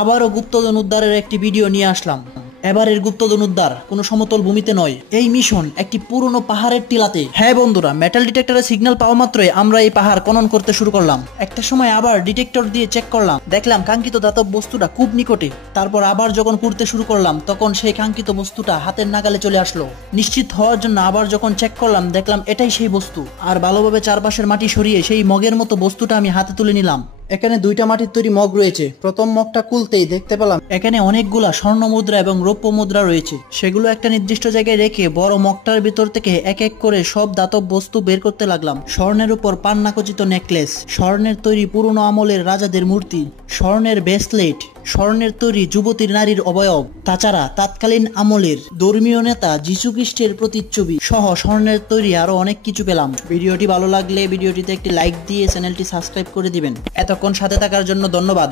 আবারও গুপ্তধন উদ্ধারের একটি ভিডিও নিয়ে আসলাম। এবারের গুপ্তধন উদ্ধার কোনো সমতল ভূমিতে নয়, এই মিশন একটি পুরনো পাহাড়ের টিলাতে। হ্যাঁ বন্ধুরা, মেটাল ডিটেক্টরের সিগন্যাল পাওয়া মাত্রই আমরা এই পাহাড় খনন করতে শুরু করলাম। একটা সময় আবার ডিটেক্টর দিয়ে চেক করলাম, দেখলাম কাঙ্ক্ষিত ধাতব বস্তুটা খুব নিকটে। তারপর আবার যখন পুড়তে শুরু করলাম তখন সেই কাঙ্ক্ষিত বস্তুটা হাতের নাগালে চলে আসলো। নিশ্চিত হওয়ার জন্য আবার যখন চেক করলাম দেখলাম এটাই সেই বস্তু। আর ভালোভাবে চারপাশের মাটি সরিয়ে সেই মগের মতো বস্তুটা আমি হাতে তুলে নিলাম। এখানে দুইটা মাটির তৈরি মগ রয়েছে। প্রথম মগটা খুলতেই দেখতে পেলাম এখানে অনেকগুলা স্বর্ণ মুদ্রা এবং রৌপ্য মুদ্রা রয়েছে। সেগুলো একটা নির্দিষ্ট জায়গায় রেখে বড় মগটার ভিতর থেকে এক এক করে সব ধাতব বস্তু বের করতে লাগলাম। স্বর্ণের উপর পান্নাখচিত নেকলেস, স্বর্ণের তৈরি পুরনো আমলের রাজাদের মূর্তি, স্বর্ণের ব্রেসলেট, স্বর্ণের তৈরি যুবতীর নারীর অবয়ব, তাছাড়া তৎকালীন আমলের ধর্মীয় নেতা যীশু খ্রিস্টের প্রতিচ্ছবি সহ স্বর্ণের তৈরি আরো অনেক কিছু পেলাম। ভিডিওটি ভালো লাগলে ভিডিওটিতে একটি লাইক দিয়ে চ্যানেলটি সাবস্ক্রাইব করে দিবেন। এতক্ষণ সাথে থাকার জন্য ধন্যবাদ।